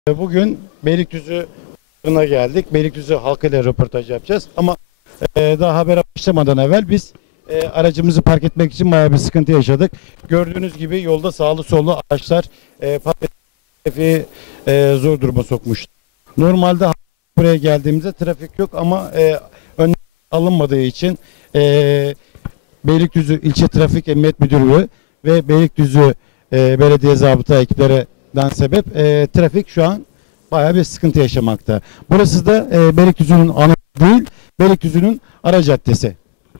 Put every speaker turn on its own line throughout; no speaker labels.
Bugün Beylikdüzü'ne geldik. Beylikdüzü halkıyla röportaj yapacağız. Ama daha habere başlamadan evvel biz aracımızı park etmek için bayağı bir sıkıntı yaşadık. Gördüğünüz gibi yolda sağlı sollu araçlar trafiği zor duruma sokmuş. Normalde buraya geldiğimizde trafik yok ama önlem alınmadığı için Beylikdüzü İlçe Trafik Emniyet Müdürlüğü ve Beylikdüzü Belediye Zabıta ekiplerinden sebep trafik şu an bayağı bir sıkıntı yaşamakta. Burası da Beylikdüzü'nün ana değil, Beylikdüzü'nün ara caddesi.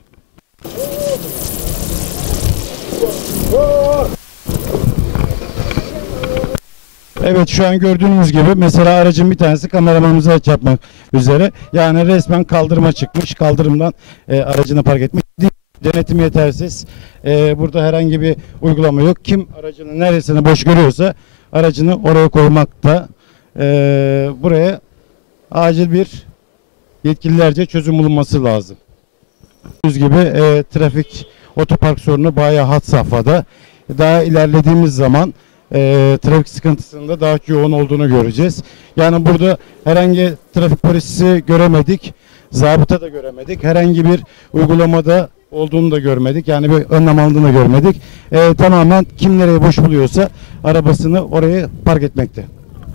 Evet, şu an gördüğünüz gibi mesela aracın bir tanesi kameramanımıza çarpmak üzere. Yani resmen kaldırıma çıkmış. Kaldırımdan aracını park etmiş. Denetim yetersiz. Burada herhangi bir uygulama yok. Kim aracını neresine boş görüyorsa aracını oraya koymakta. Buraya acil bir yetkililerce çözüm bulunması lazım. Gördüğünüz gibi trafik otopark sorunu bayağı had safhada. Daha ilerlediğimiz zaman trafik sıkıntısında daha yoğun olduğunu göreceğiz. Yani burada herhangi trafik polisi göremedik. Zabıta da göremedik. Herhangi bir uygulamada olduğunu da görmedik. Yani bir önlem alındığını da görmedik. Tamamen kim nereye boş buluyorsa arabasını oraya park etmekte.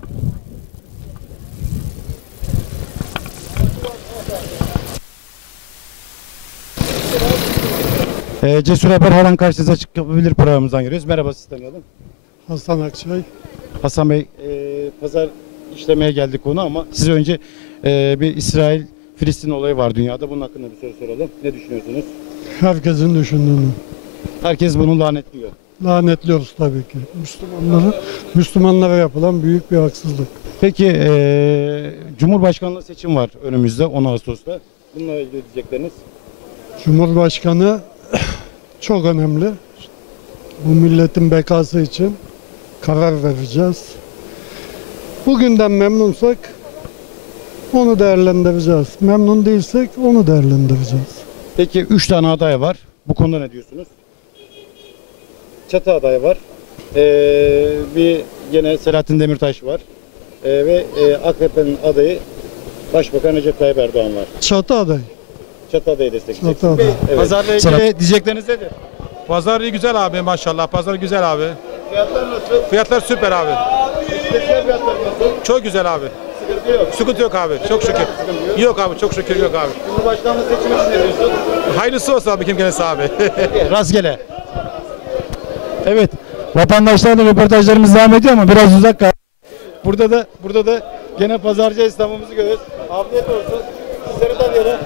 Cesur Haber her an karşınıza çıkabilir programımızdan giriyoruz. Merhaba, sizi tanıyalım.
Hasan Akçay.
Hasan Bey, pazar işlemeye geldik konu ama size önce bir İsrail-Filistin olayı var dünyada. Bunun hakkında bir soru soralım. Ne düşünüyorsunuz?
Herkesin düşündüğünü.
Herkes bunu lanetliyor.
Lanetliyoruz tabii ki. Müslümanlara yapılan büyük bir haksızlık.
Peki Cumhurbaşkanlığı seçim var önümüzde 10 Ağustos'ta. Bununla ilgili diyecekleriniz?
Cumhurbaşkanı çok önemli. Bu milletin bekası için karar vereceğiz. Bugünden memnunsak onu değerlendireceğiz. Memnun değilsek onu değerlendireceğiz.
Peki 3 tane aday var. Bu konuda ne diyorsunuz? Çatı adayı var. Bir yine Selahattin Demirtaş var. Ve AKP'nin adayı Başbakan Recep Tayyip Erdoğan var.
Çatı aday.
Çatı adayı destekleyecek.
Çatı aday.
Evet. Pazarla ilgili diyecekleriniz nedir?
Pazar iyi güzel abi maşallah. Pazar güzel abi.
Fiyatlar nasıl?
Fiyatlar süper abi.
Fiyatlar nasıl?
Çok güzel abi.
Sıkıntı yok.
Sıkıntı yok abi. Çok şükür. Yok abi, çok şükür yok abi.
Cumhurbaşkanlığı seçimi için ne diyorsun?
Hayırlısı olsun abi kim gelirse abi.
Rastgele. Evet. Vatandaşlarla röportajlarımız devam ediyor ama biraz uzak kaldı. Burada da gene pazarcı esnafımızı görüyoruz. Afiyet olsun. Sizleri tanıyorum.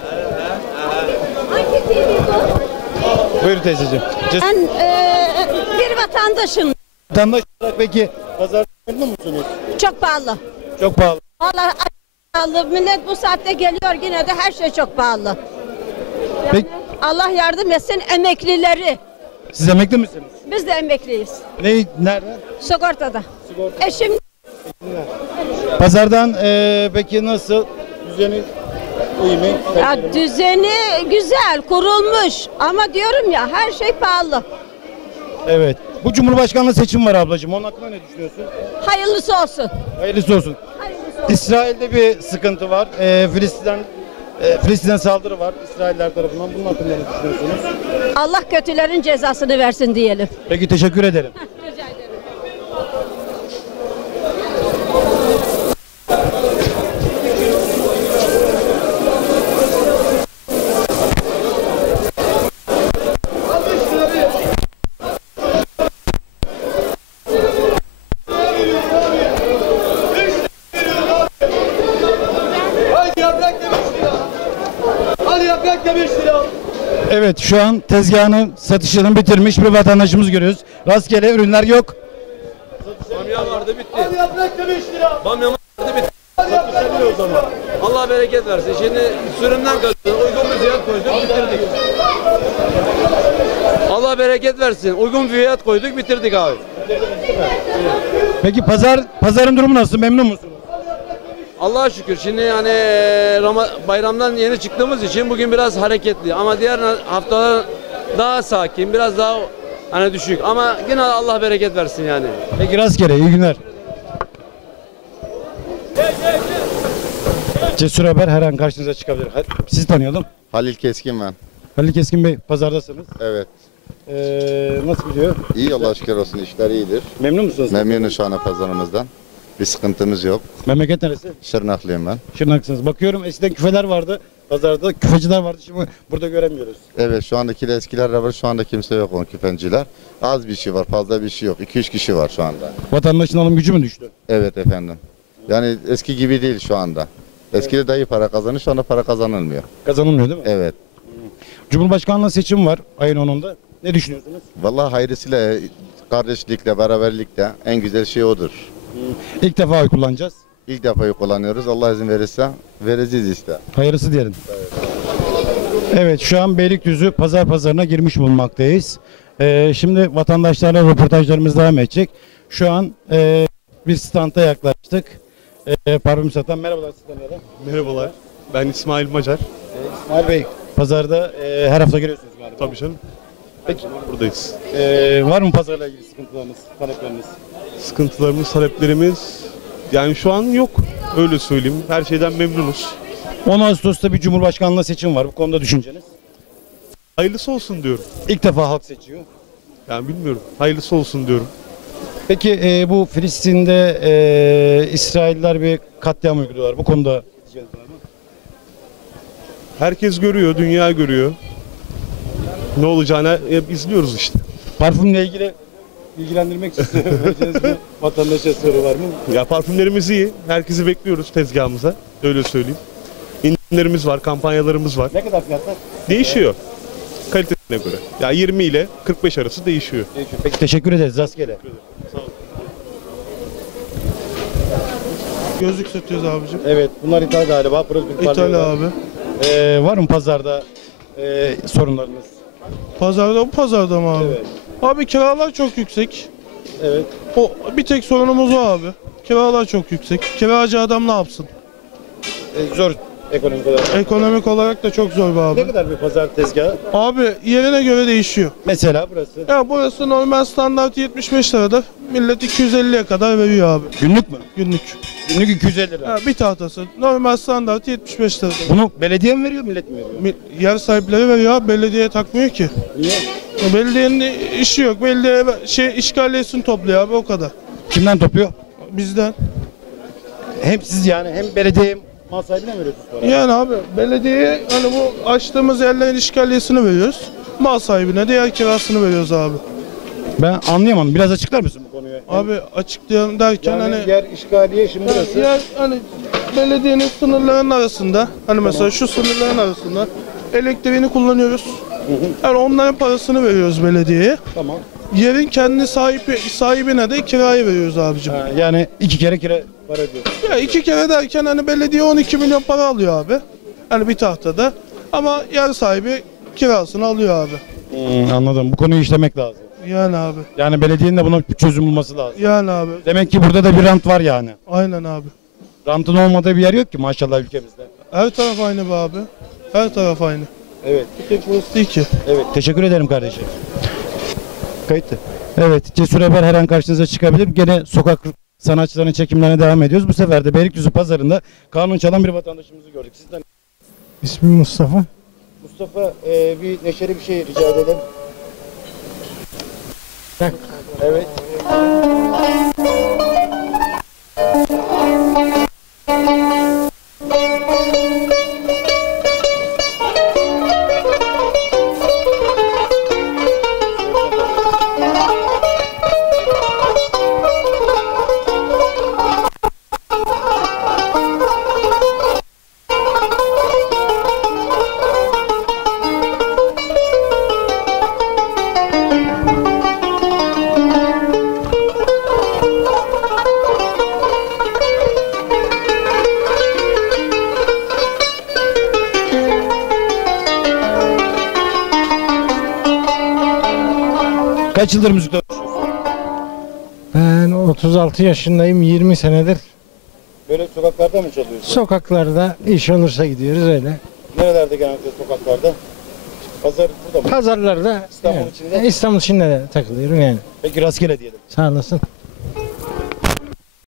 Buyurun teyzeciğim.
Ben bir vatandaşım.
Vatandaş olarak peki pazarda memnun musunuz?
Çok pahalı.
Çok pahalı.
Vallahi pahalı. Millet bu saatte geliyor yine de her şey çok pahalı.
Peki
Allah yardım etsin emeklileri.
siz emekli misiniz?
Biz de emekliyiz.
Nerede?
Sigortada.
Sigorta.
Eşim
Pazardan peki nasıl? Düzeni iyi mi?
ya, düzeni güzel kurulmuş ama diyorum ya her şey pahalı.
Evet. Bu Cumhurbaşkanlığı seçim var ablacığım. Onun hakkında ne düşünüyorsun?
Hayırlısı olsun.
Hayırlısı olsun.
Hayırlısı olsun.
İsrail'de bir sıkıntı var. Filistin'e saldırı var İsrailler tarafından. Bunun hakkında ne düşünüyorsunuz?
Allah kötülerin cezasını versin diyelim.
Peki, teşekkür ederim.
Rica ederim.
Evet, şu an tezgahının satışını bitirmiş bir vatandaşımız görüyoruz. Rastgele ürünler yok.
Bamya vardı bitti. Bamya vardı bitti. Satışabiliyor o zaman. Allah bereket versin. Şimdi sürümden kaldı. Uygun bir fiyat koyduk bitirdik. Allah bereket versin. Uygun bir fiyat koyduk bitirdik abi.
Peki pazarın durumu nasıl? Memnun musunuz?
Allah'a şükür. Şimdi yani bayramdan yeni çıktığımız için bugün biraz hareketli. Ama diğer haftalar daha sakin. Biraz daha hani düşük. Ama yine Allah bereket versin yani.
Peki, rastgele iyi günler. Cesur Haber her an karşınıza çıkabilir. Sizi tanıyalım.
Halil Keskin ben.
Halil Keskin Bey, pazardasınız.
Evet.
Nasıl gidiyor?
İyi Allah'a şükür olsun, işler iyidir.
Memnun musunuz?
Memnunuz şu anda pazarımızdan. Bir sıkıntımız yok.
Memleket neresi?
Şırnaklıyım ben.
Şırnaklısınız. Bakıyorum eskiden küfeler vardı. Pazarda küfeciler vardı. Şimdi burada göremiyoruz.
Evet, şu andakiler eskiler var. Şu anda kimse yok on küpenciler. Az bir şey var, fazla bir şey yok. 2-3 kişi var şu anda.
Vatandaşın alım gücü mü düştü?
Evet efendim. Yani eski gibi değil şu anda. Eskide dayı para kazanır, şu anda para kazanılmıyor.
Kazanılmıyor değil mi?
Evet.
Cumhurbaşkanlığı seçim var ayın 10'unda. Ne düşünüyorsunuz?
Vallahi hayrısıyla, kardeşlikle, beraberlikle en güzel şey odur.
İlk defa oy kullanacağız.
İlk defa kullanıyoruz. Allah izin verirse vereceğiz işte.
Hayırlısı diyelim. Evet, şu an Beylikdüzü pazarına girmiş bulunmaktayız. Şimdi vatandaşlarla röportajlarımız devam edecek. Şu an bir standa yaklaştık. Parfüm satan, merhabalar, sizi tanıyalım.
Merhabalar. Ben İsmail Macar.
İsmail Bey, pazarda her hafta geliyorsunuz galiba.
Tabii canım.
Peki.
Buradayız.
Var mı pazarla ilgili sıkıntılarınız, talepleriniz?
Sıkıntılarımız, taleplerimiz yani şu an yok. Öyle söyleyeyim. Her şeyden memnunuz.
10 Ağustos'ta bir Cumhurbaşkanlığı seçim var. Bu konuda düşünceniz?
Hayırlısı olsun diyorum.
İlk defa halk seçiyor.
Yani bilmiyorum. Hayırlısı olsun diyorum.
Peki bu Filistin'de İsrailler bir katliam uyguluyorlar. Bu konuda diyeceğiniz var mı?
Herkes görüyor, dünya görüyor. Ne olacağını hep izliyoruz işte.
Parfümle ilgili bilgilendirmek istiyorum. Vereceğiniz bir vatandaşa soru var mı?
Ya parfümlerimiz iyi. Herkesi bekliyoruz tezgahımıza. Öyle söyleyeyim. İndirimlerimiz var, kampanyalarımız var.
Ne kadar fiyatlar?
Değişiyor. Kalitesine göre. Ya 20 ile 45 arası değişiyor.
Peki teşekkür ederiz. Rastgele.
Gözlük satıyoruz abicim.
Evet, bunlar ithal galiba.
İthal abi.
Var mı pazarda sorunlarınız?
Pazarda mı abi?
Evet.
Abi kiralar çok yüksek.
Evet.
O bir tek sorunumuz o abi. Kiralar çok yüksek. Kiracı adam ne yapsın?
Zor ekonomik olarak.
Ekonomik olarak da çok zor be
Ne
abi.
kadar bir pazar tezgahı?
Abi yerine göre değişiyor.
Mesela burası.
Ya burası normal standart 75 lirada. Millet 250'ye kadar veriyor abi.
Günlük mü?
Günlük.
Günlük 250 lira.
Ya bir tahtası. Normal standart 75 lirada.
Bunu belediye mi veriyor, millet mi veriyor?
Yer sahipleri veriyor abi. Belediye takmıyor ki.
Niye?
Belediyenin işi yok. Belediye işgaliyesini topluyor abi o kadar.
Kimden topluyor?
Bizden.
Hem siz yani hem belediye hem mal sahibine mi veriyorsunuz para?
Yani abi belediyeye hani bu açtığımız yerlerin işgaliyesini veriyoruz. Mal sahibine de yer kirasını veriyoruz abi.
Ben anlayamadım. Biraz açıklar mısın bu konuyu?
Abi açıklayalım derken
Yani
hani
yer işgaliye şimdi burası.
yer hani belediyenin sınırlarının arasında hani mesela şu sınırların arasında elektriğini kullanıyoruz. Yani onların parasını veriyoruz belediyeye.
Tamam.
Yerin kendi sahibine de kirayı veriyoruz abicim.
Yani 2 kere kira para ödüyorsun.
Ya 2 kere derken hani belediye 12 milyon para alıyor abi. Hani bir tahtada. Ama yer sahibi kirasını alıyor abi.
Anladım. Bu konuyu işlemek lazım.
Yani abi.
Yani belediyenin de buna bir çözüm bulması lazım.
Yani abi.
Demek ki burada da bir rant var yani.
Aynen abi.
Rantın olmadığı bir yer yok ki maşallah ülkemizde.
Her taraf aynı be abi. Her taraf aynı.
Evet.
Bir tek burası değil ki.
Evet. Teşekkür ederim kardeşim. Kayıttı. Evet. Cesur Haber her an karşınıza çıkabilir. Gene sokak sanatçılarının çekimlerine devam ediyoruz. Bu sefer de Beylikdüzü pazarında kanun çalan bir vatandaşımızı gördük. Sizden
İsmim Mustafa.
Mustafa bir neşeli bir şey rica edelim. Evet. Kaç yıldır müzikle uğraşıyorsun?
Ben 36 yaşındayım, 20 senedir
Böyle sokaklarda mı çalıyorsun?
sokaklarda iş olursa gidiyoruz öyle.
Nerelerde genellikle sokaklarda? Pazar burada mı?
Pazarlarda
İstanbul
evet,
içinde?
İstanbul içinde de takılıyorum yani.
Peki rastgele diyelim.
Sağ olasın.